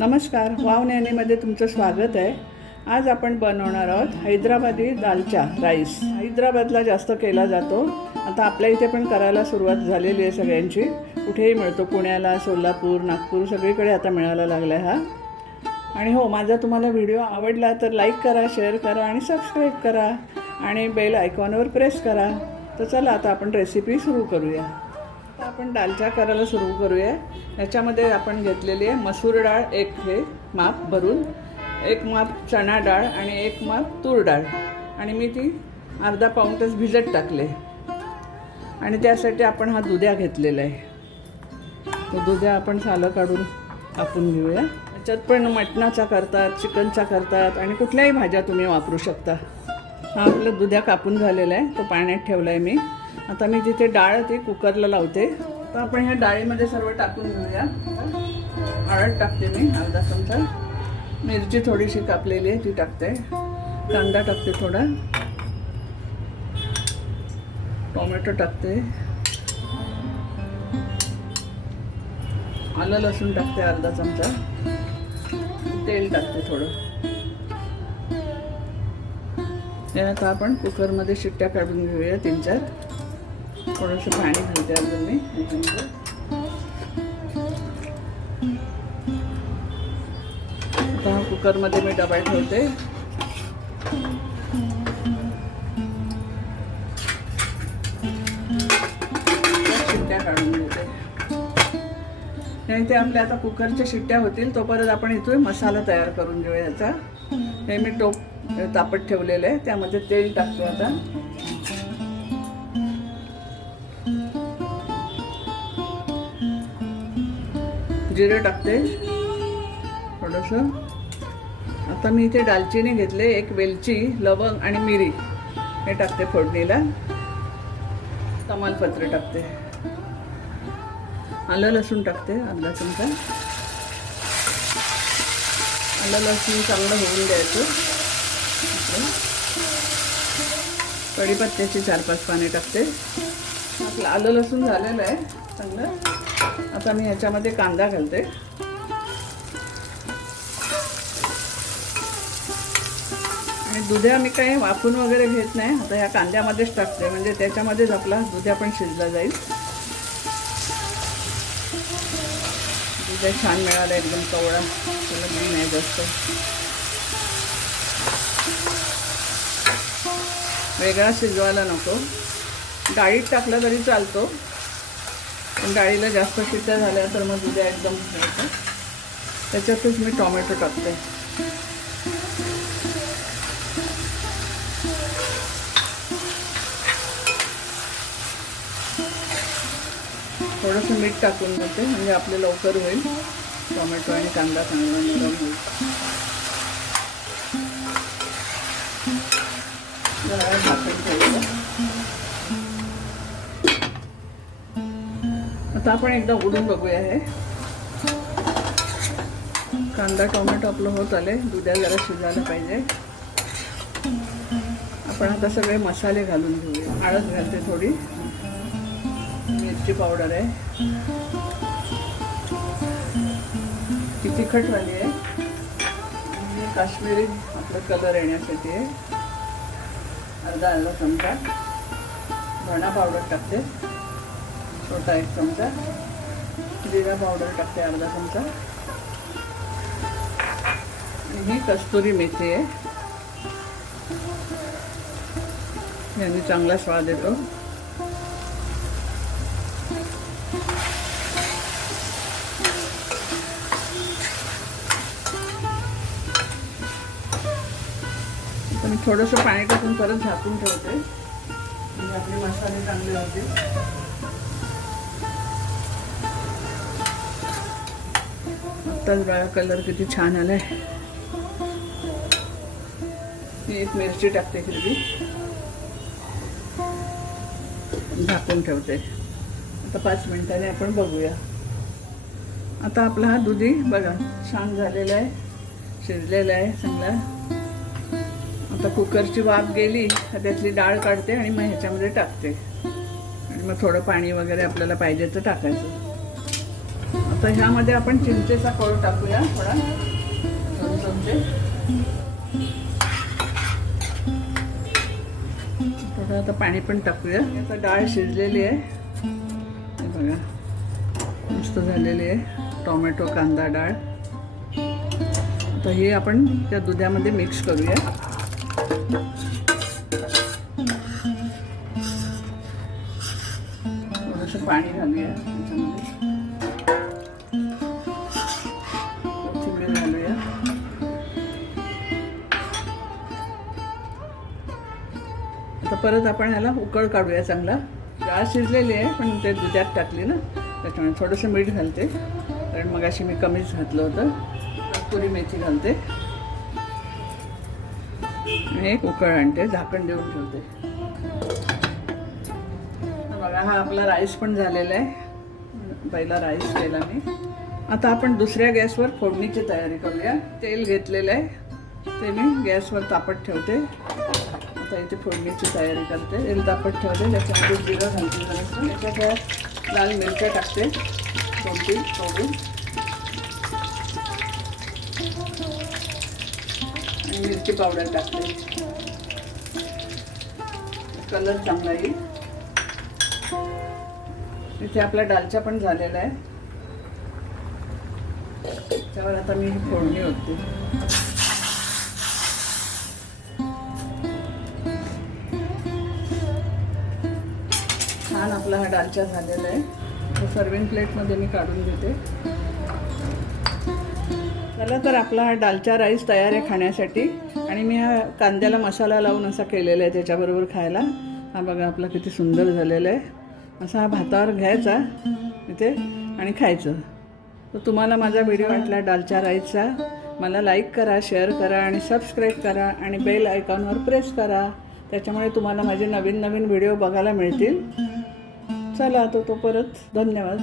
नमस्कार, वाव नेहमीमध्ये तुमचं स्वागत आहे। आज आपण बनवणार आहोत हैदराबादी दालचा राईस। हैदराबादला जास्त केला जातो। आता आपल्या इथे पण करायला सुरुवात झालेली आहे सगळ्यांची। कुठेही मिळतो, पुण्याला, सोलापूर, नागपूर सगळीकडे आता मिळायला लागला हा। आणि हो, माझा तुम्हाला व्हिडिओ आवडला तर लाईक करा, शेअर करा आणि सबस्क्राईब करा आणि बेल आयकॉनवर प्रेस करा। तर चला आता आपण रेसिपी सुरू करूया। आपण दालचा करायला सुरू करूया। याच्यामध्ये आपण घेतलेली आहे मसूर डाळ, एक हे माप भरून, एक माप चणा डाळ आणि एक माप तूर डाळ, आणि मी ती अर्धा पाऊण तास भिजत टाकले। आणि त्यासाठी आपण हा दुध्या घेतलेला आहे। तो दुध्या आपण सालं काढून कापून घेऊया। याच्यात पण मटणाचा करतात, चिकनचा करतात आणि कुठल्याही भाज्या तुम्ही वापरू शकता। हा आपला दुध्या कापून झालेला आहे, तो पाण्यात ठेवला आहे मी। आता मी तिथे डाळ ती कुकरला लावते। तर आपण ह्या डाळीमध्ये सर्व टाकून घेऊया। हळद टाकते मी अर्धा चमचा, मिरची थोडीशी कापलेली आहे ती टाकते, कांदा टाकते थोडा, टोमॅटो टाकते, आलं लसूण टाकते अर्धा चमचा, तेल टाकते थोडं। हे आता आपण कुकरमध्ये शिट्ट्या काढून घेऊया 3-4। थोडंसं पाणी घालते अजून मी याच्यामध्ये। आता कुकरमध्ये मी डबा ठेवते। शिट्ट्या काढून घेते। इथे आपल्या आता कुकरच्या शिट्ट्या होतील तोपर्यंत आपण इथून मसाला तयार करून घेऊया याचा। हे मी टोप तापत ठेवलेलं आहे, त्यामध्ये तेल टाकते आता। जिरे टाकते थोडंसं। आता मी इथे दालचिनी घेतले, एक वेलची, लवंग आणि मिरी हे टाकते फोडणीला। तमालपत्र टाकते, आलं लसूण टाकते अर्धा चमचा। आलं लसूण चांगलं होऊन द्यायचं। कढीपत्त्याची 4-5 पाने टाकते। आपलं आलं लसूण झालेलं आहे चांगलं। आता मी ह्याच्यामध्ये कांदा घालते। आणि दुध्या मी काही वाफून वगैरे घेत नाही, आता ह्या कांद्यामध्येच टाकते, म्हणजे त्याच्यामध्येच आपला दुध्या पण शिजला जाईल। दुध्या छान मिळाला एकदम कवळा, त्याला मी नाही जास्त वेगळा शिजवायला नको। डाळीत टाकला तरी चालतो, पण डाळीला जास्त शिट्ट्या झाल्या तर मग दुध्या एकदम मिळतं। त्याच्यातच मी टोमॅटो टाकते। थोडंसं मीठ टाकून देते, म्हणजे आपले लवकर होईल। टोमॅटो आणि कांदा चांगला नरम होईल। आता आपण एकदा उघडून बघूया। हे कांदा टोमॅटो आपलं होत आले, दुध्या जरा शिजायला पाहिजे। आपण आता सगळे मसाले घालून घेऊया। हळद घालते थोडी, मिरची पावडर आहे, ती तिखटवाली आहे, काश्मीरी आपलं कलर येण्यासाठी आहे, अर्धा चमचा। धणा पावडर टाकते छोटा 1 चमचा, जिरा पावडर टाकते अर्धा चमचा, आणि ही कस्तुरी मेथी आहे, याने चांगला स्वाद येतो। मी थोडंसं पाणी टाकून परत झाकून ठेवते, म्हणजे आपले मसाले चांगले होतील। आत्ताच बघा कलर किती छान आलाय। मी एक मिरची टाकते हिरवी, झाकून ठेवते। आता 5 मिनिटांनी आपण बघूया। आता आपला हा दुधी बघा छान झालेला आहे, शिजलेला आहे चांगला। आता कुकरची वाफ गेली तर त्यातली डाळ काढते आणि मग ह्याच्यामध्ये टाकते, आणि मग थोडं पाणी वगैरे आपल्याला पाहिजे तर टाकायचं। आता ह्यामध्ये आपण चिंचेचा कोळ टाकूया थोडा, 2 चमचे. थोडं आता पाणी पण टाकूया. आता डाळ शिजलेली आहे, हे बघा मस्त झालेली आहे. टोमॅटो कांदा डाळ. आता हे आपण त्या दुधामध्ये मिक्स करूया. थोडंसं पाणी घालूया त्याच्यामध्ये, कोथिंबीर घालूया. आता परत आपण ह्याला उकळ काढूया चांगला. डाळ शिजलेली आहे पण ते दुधात टाकली ना, त्याच्यामुळे थोडंसं मीठ घालते, कारण मगाशी मी कमीच घातलं होतं. पुरी मेथी घालते आणि एक उकळ आणते, झाकण देऊन ठेवते. बघा हा आपला राईस पण झालेला आहे. पहिला राईस केला मी. आता आपण दुसऱ्या गॅसवर फोडणीची तयारी करूया. तेल घेतलेलं आहे, ते मी गॅसवर तापत ठेवते. आता इथे फोडणीची तयारी करते. तेल तापत ठेवते, त्याच्यामध्ये जिरं घालते जरासं. त्याच्यात लाल मिरच्या टाकते 2-3 तोडून, आणि मिरची पावडर टाकते, कलर चांगला येईल. इथे आपला दालचा पण झालेला आहे. त्यावर आता मी फोडणी होते. छान आपला हा दालचा झालेला आहे. सर्विंग प्लेटमध्ये मी काढून घेते. चला तर आपला हा दालचा राईस तयार आहे खाण्यासाठी. आणि मी हा कांद्याला मसाला लावून असा केलेला आहे त्याच्याबरोबर खायला. हा बघा आपला किती सुंदर झालेला आहे. असा हा भातावर घ्यायचा इथे आणि खायचं. तर तुम्हाला माझा व्हिडिओ वाटला दालचा राईसचा, मला लाईक करा, शेअर करा आणि सबस्क्राईब करा आणि बेल आयकॉनवर प्रेस करा. त्याच्यामुळे तुम्हाला माझे नवीन नवीन व्हिडिओ बघायला मिळतील. चला तो परत धन्यवाद.